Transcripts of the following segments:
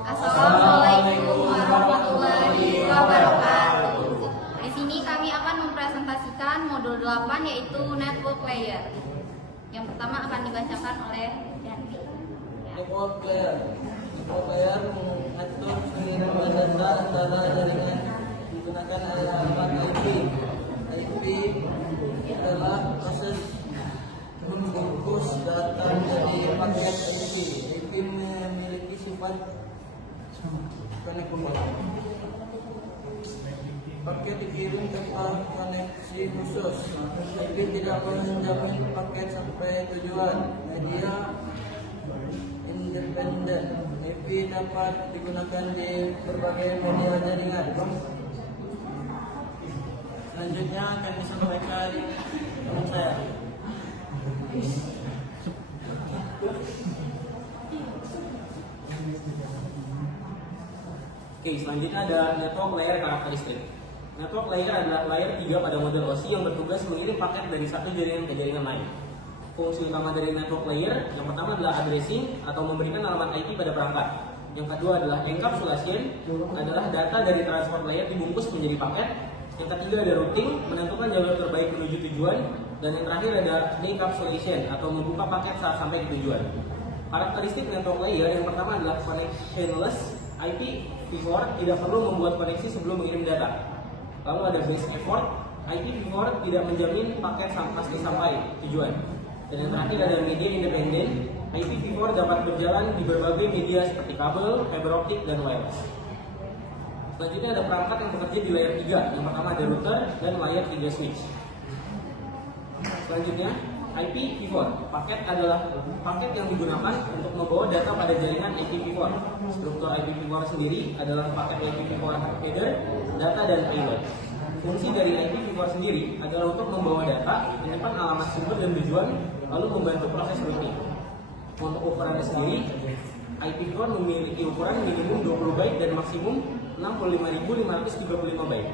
Assalamualaikum warahmatullahi wabarakatuh. Di sini kami akan mempresentasikan modul 8 yaitu network layer. Yang pertama akan dibacakan oleh Yanti. Network layer mengatur pengiriman data antara jaringan menggunakan alamat IP. IP adalah proses membungkus data menjadi paket IP. IP memiliki sifat koneksi. Paket dikirim tanpa koneksi khusus. IP tidak menjamin paket sampai tujuan. Media independen. IP dapat digunakan di berbagai media jaringan. Selanjutnya akan disampaikan teman saya. Oke, selanjutnya ada network layer karakteristik. Network layer adalah layer 3 pada model OSI yang bertugas mengirim paket dari satu jaringan ke jaringan lain. Fungsi utama dari network layer yang pertama adalah addressing atau memberikan alamat IP pada perangkat. Yang kedua adalah encapsulation, adalah data dari transport layer dibungkus menjadi paket. Yang ketiga ada routing, menentukan jalur terbaik menuju tujuan. Dan yang terakhir ada decapsulation atau membuka paket saat sampai di tujuan. Karakteristik network layer yang pertama adalah connectionless. IPv4 tidak perlu membuat koneksi sebelum mengirim data. Lalu ada base effort, IPv4 tidak menjamin paket pasti sampai tujuan. Dan yang terakhir ada media independen, IPv4 dapat berjalan di berbagai media seperti kabel, fiber optik, dan wireless. Selanjutnya ada perangkat yang bekerja di layer 3. Yang pertama ada router dan layer 3 switch. Selanjutnya IPv4, paket adalah paket yang digunakan untuk membawa data pada jaringan IPv4. Struktur IPv4 sendiri adalah paket IPv4 header, data, dan payload. Fungsi dari IPv4 sendiri adalah untuk membawa data, menyimpan alamat sumber dan tujuan, lalu membantu proses routing. Untuk ukurannya sendiri, IPv4 memiliki ukuran minimum 20 byte dan maksimum 65.535 byte.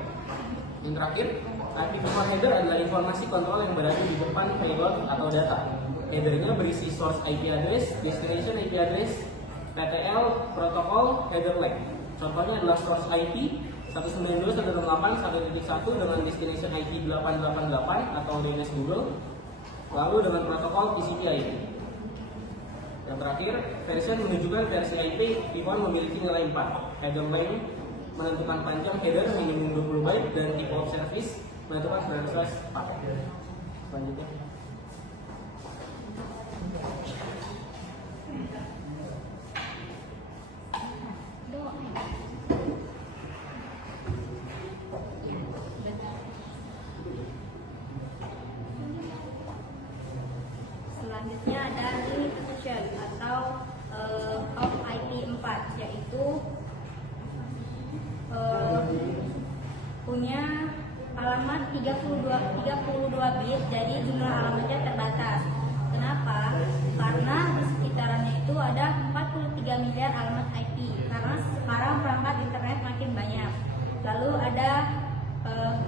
Yang terakhir, IPv4 header adalah informasi kontrol yang berada di depan payload atau data. Headernya berisi source IP address, destination IP address, PTL, protokol, header leg. Contohnya adalah source IP 192.168.1.1 dengan destination IP 888 atau DNS Google, lalu dengan protokol TCP IP. Yang terakhir, version menunjukkan versi IP V1 memiliki nilai 4. Header length menentukan panjang header minimum 20 byte dan type of service menentukan prioritas paket. Selanjutnya. Selanjutnya ada limitation atau of IP4, yaitu punya alamat 32 bit, jadi jumlah alamatnya terbatas. Kenapa? Karena di sekitarannya itu ada 43 miliar alamat IP, karena sekarang perangkat internet makin banyak. Lalu ada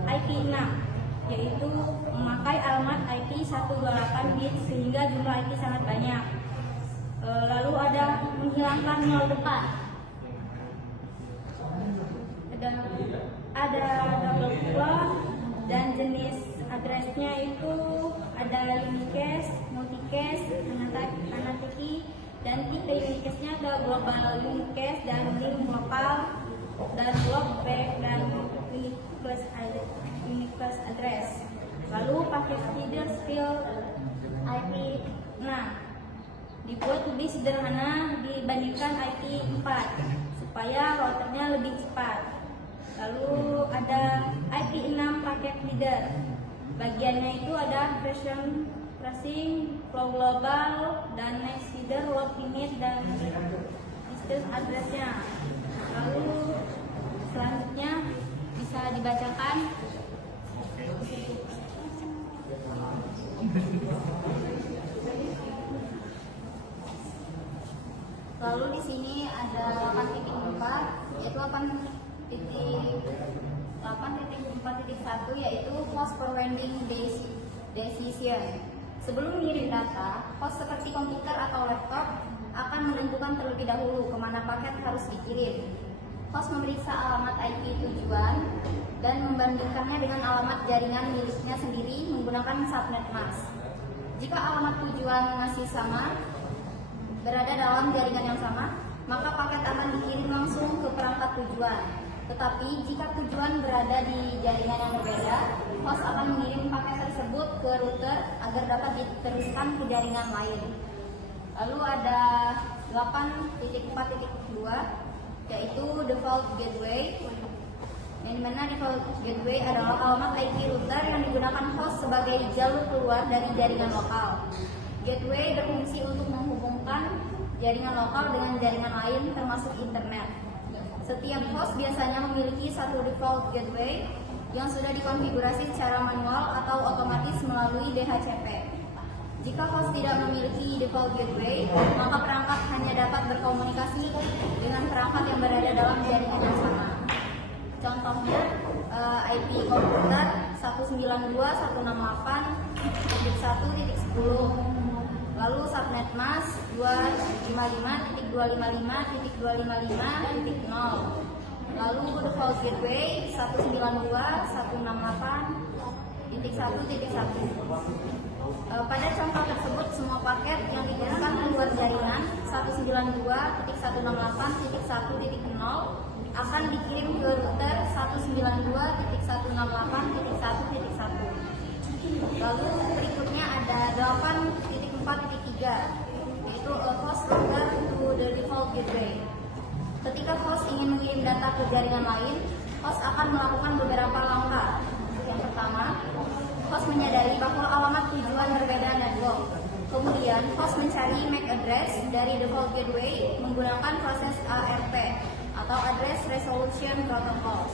IP6, yaitu memakai alamat IP 128 bit sehingga jumlah IP sangat banyak. Lalu ada menghilangkan nol depan. Ada double float dan jenis addressnya itu ada unicast, multicast, anatiki, dan tipe unicastnya ada global unicast dan link lokal dan block back dan uniquest address. Lalu paket feeder still IP. Nah, dibuat lebih sederhana dibandingkan IP4 supaya routernya lebih cepat. Lalu ada IP6 paket feeder. Bagiannya itu ada version tracing, flow global, dan next feeder, load limit, dan distance addressnya. Lalu selanjutnya bisa dibacakan. Lalu di sini ada 8.4, yaitu 8.4.1 yaitu host forwarding decision. Sebelum mengirim data, host seperti komputer atau laptop akan menentukan terlebih dahulu kemana paket harus harus dikirim. Host memeriksa alamat IP tujuan dan membandingkannya dengan alamat jaringan miliknya sendiri menggunakan subnet mask. Jika alamat tujuan masih sama, berada dalam jaringan yang sama, maka paket akan dikirim langsung ke perangkat tujuan. Tetapi jika tujuan berada di jaringan yang berbeda, host akan mengirim paket tersebut ke router agar dapat diteruskan ke jaringan lain. Lalu ada 8.4.2 yaitu default gateway, yang dimana default gateway adalah alamat IP router yang digunakan host sebagai jalur keluar dari jaringan lokal. Gateway berfungsi untuk menghubungkan jaringan lokal dengan jaringan lain termasuk internet. Setiap host biasanya memiliki satu default gateway yang sudah dikonfigurasi secara manual atau otomatis melalui DHCP. Jika host tidak memiliki default gateway, maka perangkat hanya dapat berkomunikasi dengan perangkat yang berada dalam jaringan yang sama. Contohnya IP komputer 192.168.1.10, lalu subnet mask 255.255.255.0, lalu default gateway 192.168.1.1. Pada contoh tersebut, semua paket yang digunakan keluar jaringan 192.168.1.0 akan dikirim ke router 192.168.1.1. Lalu berikutnya ada 8.4.3 yaitu host router to the default gateway. Ketika host ingin mengirim data ke jaringan lain, host akan melakukan beberapa langkah. Yang pertama, host menyadari bahwa alamat tujuan berbeda network. Kemudian, host mencari MAC address dari default gateway menggunakan proses ARP atau Address Resolution Protocol.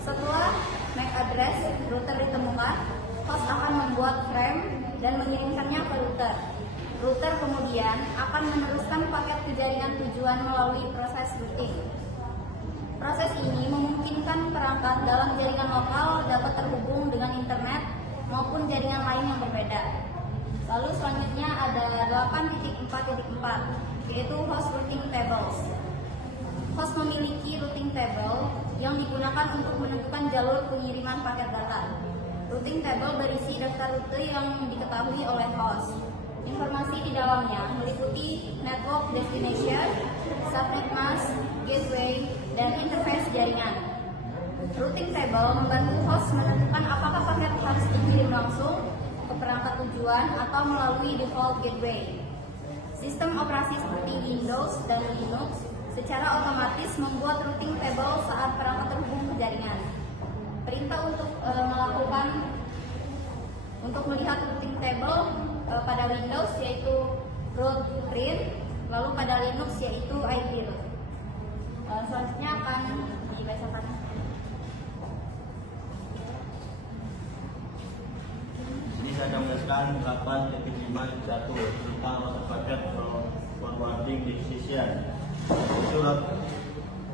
Setelah MAC address router ditemukan, host akan membuat frame dan mengirimkannya ke router. Router kemudian akan meneruskan paket ke jaringan tujuan melalui proses routing. Proses ini memungkinkan perangkat dalam jaringan lokal dapat terhubung dengan internet maupun jaringan lain yang berbeda. Lalu selanjutnya ada 8.4.4 yaitu host routing tables. Host memiliki routing table yang digunakan untuk menentukan jalur pengiriman paket data. Routing table berisi daftar rute yang diketahui oleh host. Informasi di dalamnya meliputi network destination, subnet mask, gateway, dan interface jaringan. Routing table membantu host menentukan apakah paket harus dikirim langsung ke perangkat tujuan atau melalui default gateway. Sistem operasi seperti Windows dan Linux secara otomatis membuat routing table saat perangkat terhubung ke jaringan. Perintah untuk melihat routing table pada Windows yaitu root print, lalu pada Linux yaitu ip root. Selanjutnya akan dibacakan. Ini saya akan menjelaskan 8.5.1 tentang router packet forwarding decision. Surat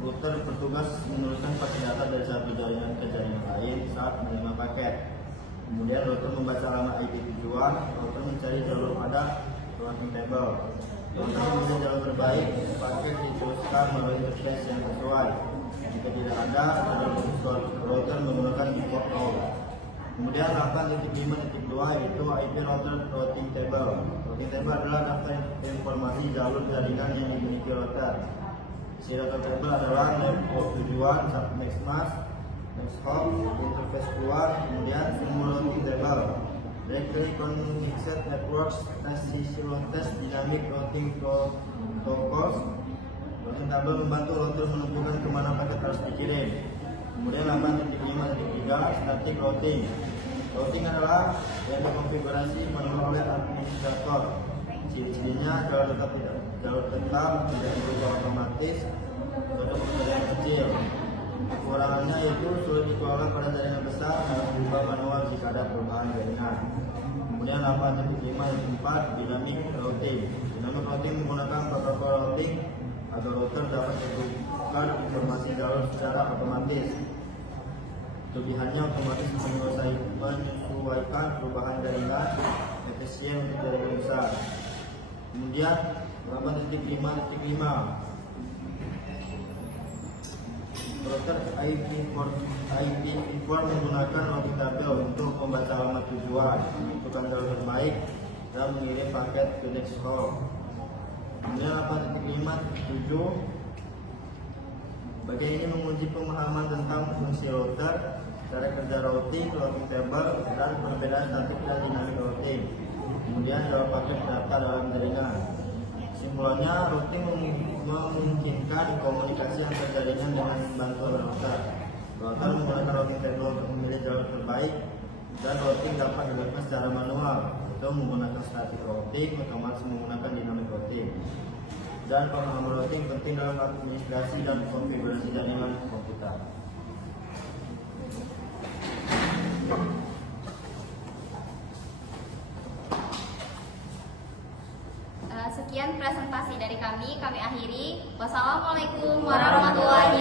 router bertugas menuliskan paket data dari satu jaringan ke jaringan lain saat menerima paket. Kemudian router membaca alamat IP tujuan, router mencari jalur pada routing table. Router memilih jalur terbaik, paket diteruskan melalui interface yang sesuai. Jika tidak ada, router menggunakan default route. Kemudian 8.5.2 yaitu IP router routing table. Routing table adalah daftar informasi jalur jaringan yang dimiliki router. Si router table adalah network tujuan, subnet mask, next hop, interface keluar, kemudian semua routing table. Directory Connected Networks, test dynamic routing protocols. Routing table membantu router menentukan kemana paket harus dikirim. Kemudian 8.5.3 static routing. Routing adalah yang dikonfigurasi manual oleh administrator. Ciri-cirinya jalur tetap tidak berubah otomatis untuk jaringan kecil. Kekurangannya yaitu sulit dikelola pada jaringan besar, harus berubah manual jika ada perubahan jaringan. Kemudian 8.5.4 dynamic routing. Dynamic routing menggunakan protokol routing agar router dapat membuka informasi jalur secara otomatis. Kelebihannya otomatis menyesuaikan perubahan jaringan, efisien untuk jaringan besar. Kemudian 8.5.5 router IPv4 menggunakan routing tabel untuk membaca alamat tujuan, menentukan jalur terbaik, dan mengirim paket ke next hop. Kemudian 8.5.7 bagian ini menguji pemahaman tentang fungsi router, cara kerja routing table, dan perbedaan statik dan dinamik routing. Kemudian jawab paket data dalam jaringan. Kesimpulannya, routing memungkinkan komunikasi yang terjadinya dengan bantuan router. Router menggunakan routing table untuk memilih jalur terbaik, dan routing dapat dilakukan secara manual atau menggunakan static routing, otomatis menggunakan dynamic routing. Dan pemahaman routing penting dalam administrasi dan konfigurasi jaringan komputer. Sekian presentasi dari kami akhiri. Wassalamualaikum warahmatullahi